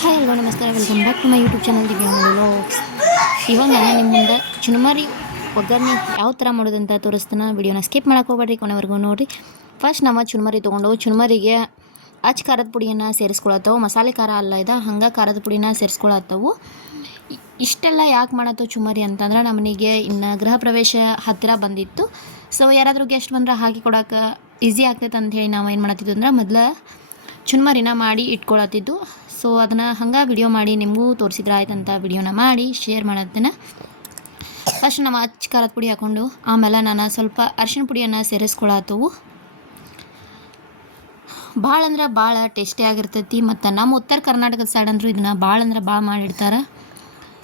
Hi hello ನಮಸ್ಕಾರ, welcome back to my YouTube channel Divya vlogs. ಇವಾಗ ನಾನು ನಿಮ್ಮ ಮುಂದೆ ಚುರುಮರಿ ಒಗ್ಗರಣೆ ಯಾವ ಥರ ಮಾಡೋದಂತ ತೋರಿಸ್ತಾನೆ. ವಿಡಿಯೋನ ಸ್ಕಿಪ್ ಮಾಡೋಕೆ ಹೋಗ್ಬೇಡ್ರಿ, ಕೊನೆವರೆಗೂ ನೋಡಿರಿ. ಫಸ್ಟ್ ನಾವು ಚುರುಮರಿ ತೊಗೊಂಡು ಚುರುಮರಿಗೆ ಅಚ್ಚ ಖಾರದ ಪುಡಿಯನ್ನು ಸೇರಿಸ್ಕೊಳತ್ತವು. ಮಸಾಲೆ ಖಾರ ಅಲ್ಲ ಇದು, ಹಂಗೆ ಖಾರದ ಪುಡಿನ ಸೇರಿಸ್ಕೊಳತ್ತವು. ಇಷ್ಟೆಲ್ಲ ಯಾಕೆ ಮಾಡತ್ತವು ಚುರುಮರಿ ಅಂತಂದ್ರೆ, ನಮ್ಮನಿಗೆ ಇನ್ನು ಗೃಹ ಪ್ರವೇಶ ಹತ್ತಿರ ಬಂದಿತ್ತು. ಸೊ ಯಾರಾದರೂ ಗೆಸ್ಟ್ ಬಂದ್ರೆ ಹಾಕಿ ಕೊಡೋಕೆ ಈಸಿ ಆಗ್ತೈತೆ ಅಂಥೇಳಿ ನಾವು ಏನು ಮಾಡತ್ತಿದ್ದು ಅಂದ್ರೆ, ಮೊದಲು ಚುರುಮರಿನ ಮಾಡಿ ಇಟ್ಕೊಳತ್ತಿದ್ದು. ಸೊ ಅದನ್ನು ಹಂಗೆ ವಿಡಿಯೋ ಮಾಡಿ ನಿಮಗೂ ತೋರಿಸಿದ್ರೆ ಆಯ್ತಂತ ವಿಡಿಯೋನ ಮಾಡಿ ಶೇರ್ ಮಾಡತ್ತೇನೆ. ಫಸ್ಟ್ ನಮ್ಮ ಅಚ್ಚ ಖಾರದ ಪುಡಿ ಹಾಕ್ಕೊಂಡು ಆಮೇಲೆ ನಾನು ಸ್ವಲ್ಪ ಅರಿಶಿಣ ಪುಡಿಯನ್ನು ಸೇರಿಸ್ಕೊಳತ್ತವು. ಭಾಳ ಅಂದ್ರೆ ಭಾಳ ಟೇಸ್ಟಿಯಾಗಿರ್ತೈತಿ. ಮತ್ತು ನಮ್ಮ ಉತ್ತರ ಕರ್ನಾಟಕದ ಸೈಡ್ ಅಂದರೂ ಇದನ್ನು ಭಾಳ ಅಂದ್ರೆ ಭಾಳ ಮಾಡಿಡ್ತಾರೆ.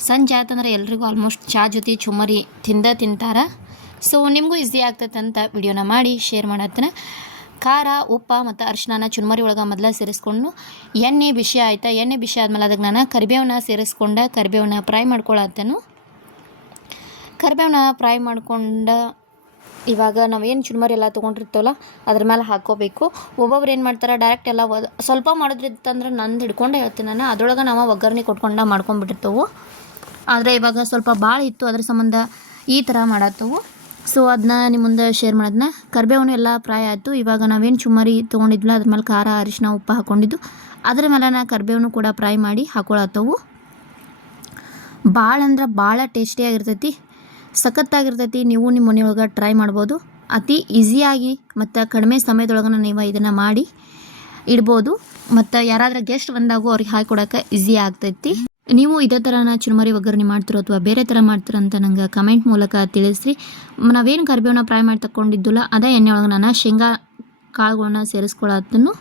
ಸಂಜೆ ಆಯ್ತಂದ್ರೆ ಎಲ್ರಿಗೂ ಆಲ್ಮೋಸ್ಟ್ ಚಹಾ ಜೊತೆ ಚುರುಮರಿ ತಿಂತಾರೆ. ಸೊ ನಿಮಗೂ ಈಸಿ ಆಗ್ತೈತೆ ಅಂತ ವಿಡಿಯೋನ ಮಾಡಿ ಶೇರ್ ಮಾಡತ್ತೇನೆ. ಖಾರ, ಉಪ್ಪು ಮತ್ತು ಅರಿಶಿನ ಚುರುಮರಿ ಒಳಗೆ ಮೊದಲು ಸೇರಿಸ್ಕೊಂಡು ಎಣ್ಣೆ ಬಿಸಿ ಆಯ್ತಾ. ಎಣ್ಣೆ ಬಿಸಿ ಆದಮೇಲೆ ಅದಕ್ಕೆ ನಾನು ಕರಿಬೇವನ್ನ ಸೇರಿಸ್ಕೊಂಡು ಕರಿಬೇವನ್ನ ಫ್ರೈ ಮಾಡ್ಕೊಳತ್ತೇನು. ಕರಿಬೇವನ್ನ ಫ್ರೈ ಮಾಡ್ಕೊಂಡು ಇವಾಗ ನಾವೇನು ಚುರುಮರಿ ಎಲ್ಲ ತೊಗೊಂಡಿರ್ತೀವಲ್ಲ ಅದ್ರ ಮೇಲೆ ಹಾಕ್ಕೋಬೇಕು. ಒಬ್ಬೊಬ್ರು ಏನು ಮಾಡ್ತಾರೆ, ಡೈರೆಕ್ಟ್ ಎಲ್ಲ ಸ್ವಲ್ಪ ಮಾಡೋದ್ರಿತ್ತಂದ್ರೆ ನಂದು ಹಿಡ್ಕೊಂಡು ಹೇಳ್ತೀನಿ ನಾನು. ಅದರೊಳಗೆ ನಾವು ಒಗ್ಗರಣೆ ಕೊಟ್ಕೊಂಡು ಮಾಡ್ಕೊಂಡ್ಬಿಟ್ಟಿರ್ತೇವೆ. ಆದರೆ ಇವಾಗ ಸ್ವಲ್ಪ ಭಾಳ ಇತ್ತು, ಅದ್ರ ಸಂಬಂಧ ಈ ಥರ ಮಾಡತ್ತವು. ಸೊ ಅದನ್ನ ನಿಮ್ಮ ಮುಂದೆ ಶೇರ್ ಮಾಡೋದನ್ನ. ಕರಿಬೇವನು ಎಲ್ಲ ಫ್ರೈ ಆಯಿತು. ಇವಾಗ ನಾವೇನು ಚುರುಮರಿ ತೊಗೊಂಡಿದ್ವಲ್ಲ ಅದ್ರ ಮೇಲೆ ಖಾರ, ಅರಿಶಿನ, ಉಪ್ಪು ಹಾಕ್ಕೊಂಡಿದ್ದು ಅದ್ರ ಮೇಲೆ ಕರಿಬೇವನು ಕೂಡ ಫ್ರೈ ಮಾಡಿ ಹಾಕ್ಕೊಳತ್ತವು. ಭಾಳ ಅಂದ್ರೆ ಭಾಳ ಟೇಸ್ಟಿಯಾಗಿರ್ತೈತಿ, ಸಖತ್ತಾಗಿರ್ತೈತಿ. ನೀವು ನಿಮ್ಮ ಮನೆಯೊಳಗೆ ಟ್ರೈ ಮಾಡ್ಬೋದು. ಅತಿ ಈಸಿಯಾಗಿ ಮತ್ತು ಕಡಿಮೆ ಸಮಯದೊಳಗೆ ನೀವು ಇದನ್ನು ಮಾಡಿ ಇಡ್ಬೋದು. ಮತ್ತು ಯಾರಾದರೂ ಗೆಸ್ಟ್ ಬಂದಾಗೂ ಅವ್ರಿಗೆ ಹಾಕಿಕೊಡೋಕೆ ಈಸಿ ಆಗ್ತೈತಿ. ನೀವು ಇದೇ ಥರನ ಚುರುಮರಿ ಒಗ್ಗರಣೆ ಮಾಡ್ತಿರೋ ಅಥವಾ ಬೇರೆ ಥರ ಮಾಡ್ತೀರೋ ಅಂತ ನಂಗೆ ಕಮೆಂಟ್ ಮೂಲಕ ತಿಳಿಸ್ರಿ. ನಾವೇನು ಕರಿಬೇವನ್ನ ಫ್ರೈ ಮಾಡಿ ತಗೊಂಡಿದ್ದಿಲ್ಲ ಅದೇ ಎಣ್ಣೆ ಒಳಗೆ ನಾನು ಶೇಂಗಾ ಕಾಳುಗಳನ್ನ ಸೇರಿಸ್ಕೊಳತ್ತನು.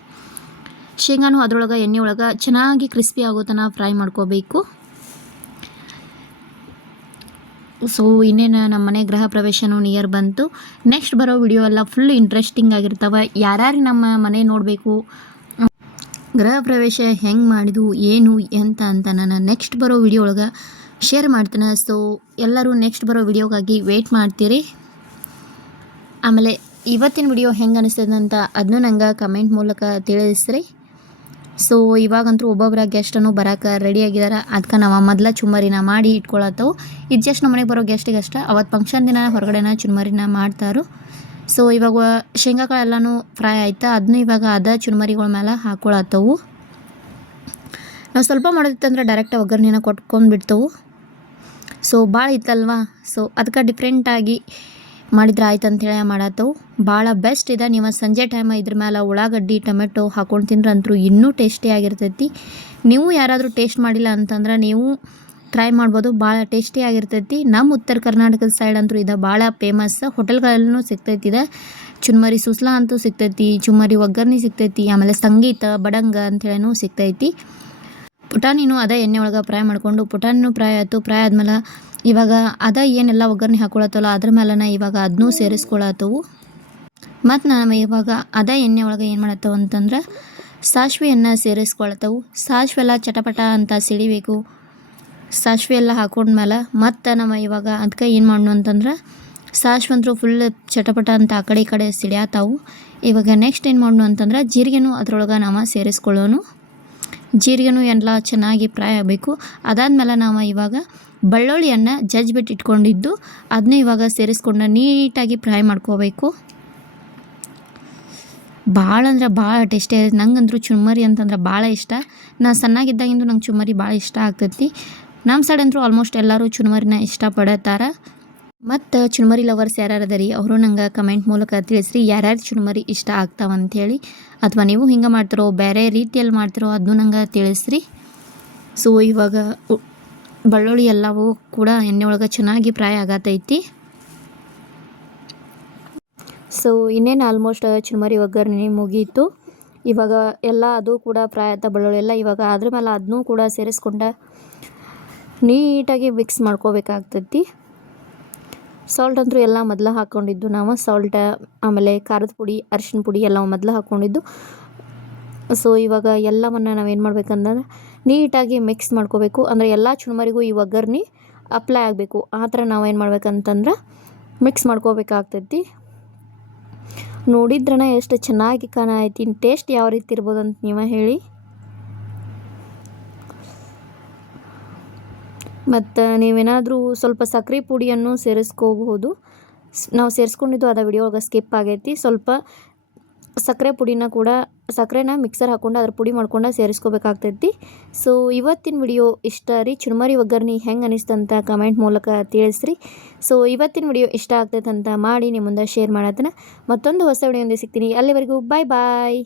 ಶೇಂಗಾನು ಅದರೊಳಗೆ ಎಣ್ಣೆ ಒಳಗೆ ಚೆನ್ನಾಗಿ ಕ್ರಿಸ್ಪಿ ಆಗೋ ತನಕ ಫ್ರೈ ಮಾಡ್ಕೋಬೇಕು. ಸೊ ಇನ್ನೇನು ನಮ್ಮ ಮನೆ ಗೃಹ ಪ್ರವೇಶನೂ ನಿಯರ್ ಬಂತು. ನೆಕ್ಸ್ಟ್ ಬರೋ ವಿಡಿಯೋ ಎಲ್ಲ ಫುಲ್ ಇಂಟ್ರೆಸ್ಟಿಂಗ್ ಆಗಿರ್ತವೆ. ಯಾರ್ಯಾರು ನಮ್ಮ ಮನೆ ನೋಡಬೇಕು, ಗೃಹ ಪ್ರವೇಶ ಹೆಂಗೆ ಮಾಡಿದ್ವು, ಏನು ಅಂತ ನಾನು ನೆಕ್ಸ್ಟ್ ಬರೋ ವಿಡಿಯೋ ಒಳಗೆ ಶೇರ್ ಮಾಡ್ತೇನೆ. ಸೊ ಎಲ್ಲರೂ ನೆಕ್ಸ್ಟ್ ಬರೋ ವಿಡಿಯೋಗಾಗಿ ವೆಯ್ಟ್ ಮಾಡ್ತೀರಿ. ಆಮೇಲೆ ಇವತ್ತಿನ ವಿಡಿಯೋ ಹೆಂಗೆ ಅನಿಸ್ತದೆ ಅಂತ ಅದನ್ನೂ ನಂಗೆ ಕಮೆಂಟ್ ಮೂಲಕ ತಿಳಿಸ್ರಿ. ಸೊ ಇವಾಗಂತೂ ಒಬ್ಬೊಬ್ಬರ ಗೆಸ್ಟನ್ನು ಬರೋಕೆ ರೆಡಿಯಾಗಿದ್ದಾರೆ. ಅದಕ್ಕೆ ನಾವು ಮೊದಲ ಚುರುಮರಿನ ಮಾಡಿ ಇಟ್ಕೊಳತ್ತವು. ಇದು ಜಸ್ಟ್ ನಮ್ಮ ಮನೆಗೆ ಬರೋ ಗೆಸ್ಟಿಗಷ್ಟ. ಅವತ್ತು ಫಂಕ್ಷನ್ ದಿನ ಹೊರಗಡೆನ ಚುರುಮರಿನ ಮಾಡ್ತಾರೋ. ಸೊ ಇವಾಗ ಶೇಂಗಾಕಾಳೆಲ್ಲನೂ ಫ್ರೈ ಆಯ್ತಾ, ಅದನ್ನೂ ಇವಾಗ ಚುರುಮರಿಗಳ ಮೇಲೆ ಹಾಕ್ಕೊಳತ್ತವು. ನಾವು ಸ್ವಲ್ಪ ಮಾಡೋದಿತ್ತಂದ್ರೆ ಡೈರೆಕ್ಟ್ ಒಗ್ಗರಣೆನ ಕೊಟ್ಕೊಂಡ್ಬಿಡ್ತವು. ಸೊ ಭಾಳ ಇತ್ತಲ್ವಾ, ಸೊ ಅದಕ್ಕೆ ಡಿಫ್ರೆಂಟಾಗಿ ಮಾಡಿದ್ರೆ ಆಯ್ತು ಅಂಥೇಳಿ ಮಾಡತ್ತವು. ಭಾಳ ಬೆಸ್ಟ್ ಇದೆ. ನೀವು ಸಂಜೆ ಟೈಮ್ ಇದ್ರ ಮೇಲೆ ಉಳ್ಳಾಗಡ್ಡಿ, ಟೊಮೆಟೊ ಹಾಕ್ಕೊಂಡು ತಿಂದ್ರಂತೂ ಇನ್ನೂ ಟೇಸ್ಟಿಯಾಗಿರ್ತೈತಿ. ನೀವು ಯಾರಾದರೂ ಟೇಸ್ಟ್ ಮಾಡಿಲ್ಲ ಅಂತಂದ್ರೆ ನೀವು ಟ್ರೈ ಮಾಡ್ಬೋದು. ಭಾಳ ಟೇಸ್ಟಿಯಾಗಿರ್ತೈತಿ. ನಮ್ಮ ಉತ್ತರ ಕರ್ನಾಟಕದ ಸೈಡ್ ಅಂತೂ ಇದು ಭಾಳ ಫೇಮಸ್. ಹೋಟೆಲ್ಗಳಲ್ಲೂ ಸಿಗ್ತೈತಿ ಇದೆ. ಚುರುಮರಿ ಸುಸ್ಲಾ ಅಂತೂ ಸಿಗ್ತೈತಿ, ಚುರುಮರಿ ಒಗ್ಗರಣೆ ಸಿಗ್ತೈತಿ, ಆಮೇಲೆ ಸಂಗೀತ ಬಡಂಗ ಅಂಥೇಳಿನೂ ಸಿಗ್ತೈತಿ. ಪುಟಾಣಿನೂ ಅದೇ ಎಣ್ಣೆ ಒಳಗೆ ಫ್ರೈ ಮಾಡಿಕೊಂಡು ಪುಟಾಣಿನೂ ಫ್ರೈ ಆಯಿತು. ಫ್ರೈ ಆದಮೇಲೆ ಇವಾಗ ಏನೆಲ್ಲ ಒಗ್ಗರಣೆ ಹಾಕ್ಕೊಳತ್ತಲ್ಲ ಅದ್ರ ಮೇಲೆ ಇವಾಗ ಅದನ್ನೂ ಸೇರಿಸ್ಕೊಳತ್ತವು. ಮತ್ತು ನಾನು ಇವಾಗ ಎಣ್ಣೆ ಒಳಗೆ ಏನು ಮಾಡತ್ತವು ಅಂತಂದ್ರೆ ಸಾಸಿವೆಯನ್ನು ಸೇರಿಸ್ಕೊಳತ್ತವು. ಸಾಸಿವೆ ಎಲ್ಲ ಚಟಪಟ ಅಂತ ಸಿಡಿಬೇಕು. ಸಾಸಿವೆ ಎಲ್ಲ ಹಾಕೊಂಡ್ಮೇಲೆ ಮತ್ತು ನಮ್ಮ ಇವಾಗ ಅದಕ್ಕೆ ಏನು ಮಾಡೋಣ ಅಂತಂದ್ರೆ, ಸಾಸಿವೆ ಅಂತೂ ಫುಲ್ ಚಟಪಟ ಅಂತ ಆ ಕಡೆ ಈ ಕಡೆ ಸಿಡಿಯತ್ತಾವು. ಇವಾಗ ನೆಕ್ಸ್ಟ್ ಏನು ಮಾಡೋಣ ಅಂತಂದ್ರೆ ಜೀರಿಗೆನೂ ಅದ್ರೊಳಗೆ ನಾವು ಸೇರಿಸ್ಕೊಳ್ಳೋನು. ಜೀರಿಗೆನೂ ಎಲ್ಲ ಚೆನ್ನಾಗಿ ಫ್ರೈ ಆಗಬೇಕು. ಅದಾದಮೇಲೆ ನಾವು ಇವಾಗ ಬೆಳ್ಳುಳ್ಳಿಯನ್ನು ಜಜ್ಜಿಬಿಟ್ಟು ಇಟ್ಕೊಂಡಿದ್ದು ಅದನ್ನೂ ಇವಾಗ ಸೇರಿಸ್ಕೊಂಡು ನೀಟಾಗಿ ಫ್ರೈ ಮಾಡ್ಕೋಬೇಕು. ಭಾಳ ಅಂದ್ರೆ ಭಾಳ ಟೇಸ್ಟಿ ಆಗಿದೆ. ನಂಗಂದ್ರೂ ಚುರುಮರಿ ಅಂತಂದ್ರೆ ಭಾಳ ಇಷ್ಟ. ನಾನು ಸಣ್ಣಾಗಿದ್ದಾಗಿಂದು ನಂಗೆ ಚುರುಮರಿ ಭಾಳ ಇಷ್ಟ ಆಗ್ತೈತಿ. ನಮ್ಮ ಸೈಡ್ ಅಂತೂ ಆಲ್ಮೋಸ್ಟ್ ಎಲ್ಲರೂ ಚುರುಮರಿನ ಇಷ್ಟಪಡತ್ತಾರೆ. ಮತ್ತು ಚುರುಮರಿ ಲವರ್ಸ್ ಯಾರ್ಯಾರು ಅದರಿ ಅವರು ನಂಗೆ ಕಮೆಂಟ್ ಮೂಲಕ ತಿಳಿಸ್ರಿ, ಯಾರ್ಯಾರು ಚುರುಮರಿ ಇಷ್ಟ ಆಗ್ತಾವಂಥೇಳಿ. ಅಥವಾ ನೀವು ಹಿಂಗೆ ಮಾಡ್ತಿರೋ ಬೇರೆ ರೀತಿಯಲ್ಲಿ ಮಾಡ್ತಿರೋ ಅದನ್ನೂ ನಂಗೆ ತಿಳಿಸ್ರಿ. ಸೊ ಇವಾಗ ಬೆಳ್ಳುಳ್ಳಿ ಎಲ್ಲವೂ ಕೂಡ ಎಣ್ಣೆ ಒಳಗೆ ಚೆನ್ನಾಗಿ ಫ್ರೈ ಆಗತೈತಿ. ಸೊ ಇನ್ನೇನು ಆಲ್ಮೋಸ್ಟ್ ಚುರುಮರಿ ಒಗ್ಗರಣೆ ಮುಗೀತು. ಇವಾಗ ಎಲ್ಲ ಅದು ಕೂಡ ಫ್ರೈ ಆಯ್ತಾ ಬೆಳ್ಳುಳ್ಳಿ ಎಲ್ಲ. ಇವಾಗ ಅದ್ರ ಮೇಲೆ ಅದನ್ನೂ ಕೂಡ ಸೇರಿಸ್ಕೊಂಡು ನೀಟಾಗಿ ಮಿಕ್ಸ್ ಮಾಡ್ಕೋಬೇಕಾಗ್ತೈತಿ. ಸಾಲ್ಟ್ ಅಂತೂ ಎಲ್ಲ ಮೊದಲು ಹಾಕ್ಕೊಂಡಿದ್ದು ನಾವು. ಸಾಲ್ಟ್ ಆಮೇಲೆ ಖಾರದ ಪುಡಿ, ಅರಿಶಿನ ಪುಡಿ ಎಲ್ಲ ಮೊದಲು ಹಾಕ್ಕೊಂಡಿದ್ದು. ಸೊ ಇವಾಗ ಎಲ್ಲವನ್ನು ನಾವೇನು ಮಾಡ್ಬೇಕಂದ್ರೆ ನೀಟಾಗಿ ಮಿಕ್ಸ್ ಮಾಡ್ಕೋಬೇಕು. ಅಂದರೆ ಎಲ್ಲ ಚುರುಮರಿಗೂ ಈ ಒಗ್ಗರಣೆ ಅಪ್ಲೈ ಆಗಬೇಕು. ಆ ಥರ ನಾವೇನು ಮಾಡ್ಬೇಕಂತಂದ್ರೆ ಮಿಕ್ಸ್ ಮಾಡ್ಕೋಬೇಕಾಗ್ತೈತಿ. ನೋಡಿದ್ರನ ಎಷ್ಟು ಚೆನ್ನಾಗಿ ಕಾಣೈತಿ. ಟೇಸ್ಟ್ ಯಾವ ರೀತಿ ಇರ್ಬೋದು ಅಂತ ನೀವೇ ಹೇಳಿ. ಮತ್ತು ನೀವೇನಾದರೂ ಸ್ವಲ್ಪ ಸಕ್ಕರೆ ಪುಡಿಯನ್ನು ಸೇರಿಸ್ಕೋಬಹುದು. ನಾವು ಸೇರಿಸ್ಕೊಂಡಿದ್ದು ಅದ ವಿಡಿಯೋ ಒಳಗೆ ಸ್ಕಿಪ್ ಆಗೈತಿ. ಸ್ವಲ್ಪ ಸಕ್ಕರೆ ಪುಡಿನ ಕೂಡ ಸಕ್ಕರೆನ ಮಿಕ್ಸರ್ ಹಾಕ್ಕೊಂಡು ಅದ್ರ ಪುಡಿ ಮಾಡ್ಕೊಂಡು ಸೇರಿಸ್ಕೋಬೇಕಾಗ್ತೈತಿ. ಸೊ ಇವತ್ತಿನ ವಿಡಿಯೋ ಇಷ್ಟ ರೀ. ಚುರುಮರಿ ಒಗ್ಗರಣೆ ಹೆಂಗೆ ಅನಿಸ್ತಂತ ಕಮೆಂಟ್ ಮೂಲಕ ತಿಳಿಸ್ರಿ. ಸೊ ಇವತ್ತಿನ ವಿಡಿಯೋ ಇಷ್ಟ ಆಗ್ತೈತೆ ಅಂತ ಮಾಡಿ ನಿಮ್ಮ ಮುಂದೆ ಶೇರ್ ಮಾಡತ್ತನ. ಮತ್ತೊಂದು ಹೊಸ ವಿಡಿಯೋದಿಂದ ಸಿಗ್ತೀನಿ. ಅಲ್ಲಿವರೆಗೂ ಬಾಯ್ ಬಾಯ್.